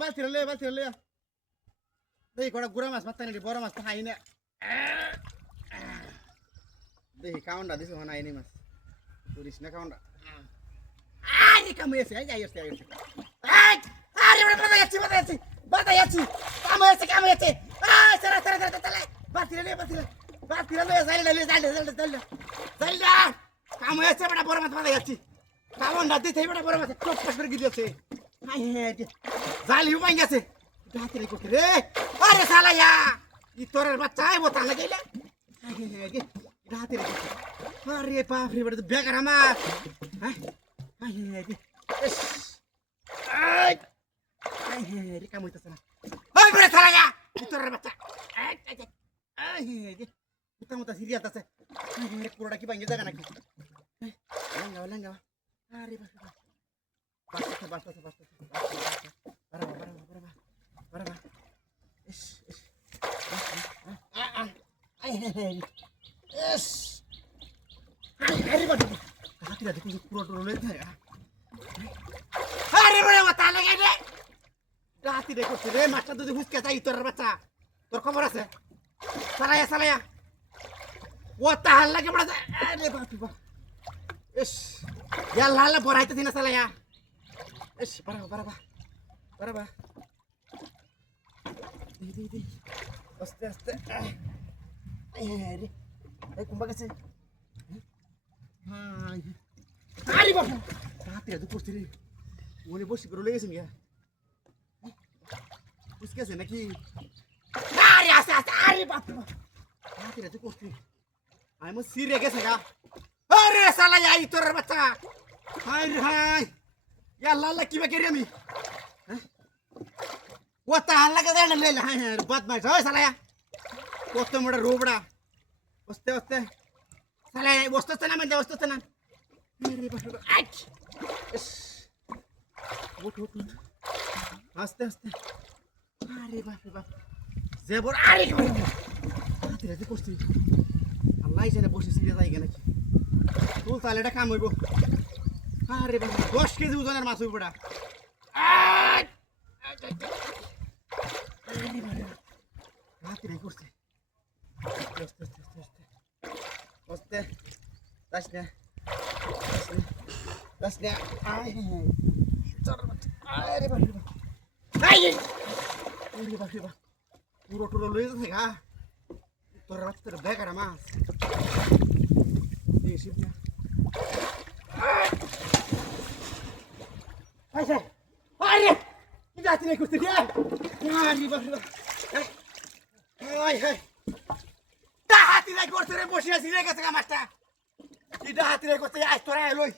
বালতি লে দেখি কটা গুড়া মাছ মাত্তা নাকি বড় মাছ তো খাই না দেখি কাউন্ডা দিছে মানে আইনি মাছ করিস না কাউন্ডা আরে কামড়েছে আই আসছে আরে বাতা যাচ্ছি কামড়েছে সারা তালে বালতি লে যাইলে কামড়েছে বড় বড় মাছ মাথা যাচ্ছি কাউন্ডা দিছে বড় বড় মাছ টপ টপ করে গিয়েছে জালি উপাই গেছে হাতে করতে রে আরে সালায়া ই তোরের বাচ্চা আই বোতা লাগাইলা হাতে করতে আরে বাপ রে বড় বেকার আমার হ্যাঁ রে কাম হইতাছে না ওই বড় সালায়া ই তোরের বাচ্চা উতা মতা সিরিয়াস আছে পুরোটা কি ভাঙে জায়গা নাকি লাঙ্গা আরে বাস Para. Is. Yes. Hari ba? Hati dah dikut pura leh dah ya. Hari boleh mata lagi ni. Hati dah ikut sini macam tu dihus kita itu terbaca. Terkomor ase. Salah ya. Wata hal lagi berada. Hari ba. Yes. Ya lala borai tu sini salah ya. Yes. Para. Di. Aste. Kumba gেছে আরে বাবা রাতে এত করতে রে মনে বসে করে লেগেছে মিয়া বুঝকেছে নাকি আরে আস্তে আরে বাবা রাতে এত করতে আমি মো সিরে গেছে গা আরে শালা যাই তোর বাচ্চা হাই ইয়া আল্লাহ কি বাকি রে আমি ওটা হাল্লা কে দেন লে হাই বদমাশ হয় শালা কত মোটা রোবড়া বসতে শালা বসতে না মানে বসতে না আরে বাবা আচ উঠ আস্তে আরে বাবা জেবর আরে হাতে রেতে করছি আল্লাহ জানে বসে সিরিয়াস আই গেল নাকি তুল তাহলে এটা কাম হইব আরে বাবা 10 কেজি ওজনের মাছ হইব এটা হাতে রে করছে আস্তে Das ne. Ay. Aরে বাবা। আই। ওরে বাবা। পুরো লয়ে যাচ্ছে গা। তোর রাতের বেকার মাছ। এই শিব না। আরে কি যাচ্ছে না করতে দিয়া? আরে বাবা। হাই। তা হাতি লাই করতে রে বসে আছি রে গেছে মাছটা। ইটা হাতি লাই করতে আইছ তোরা এলই।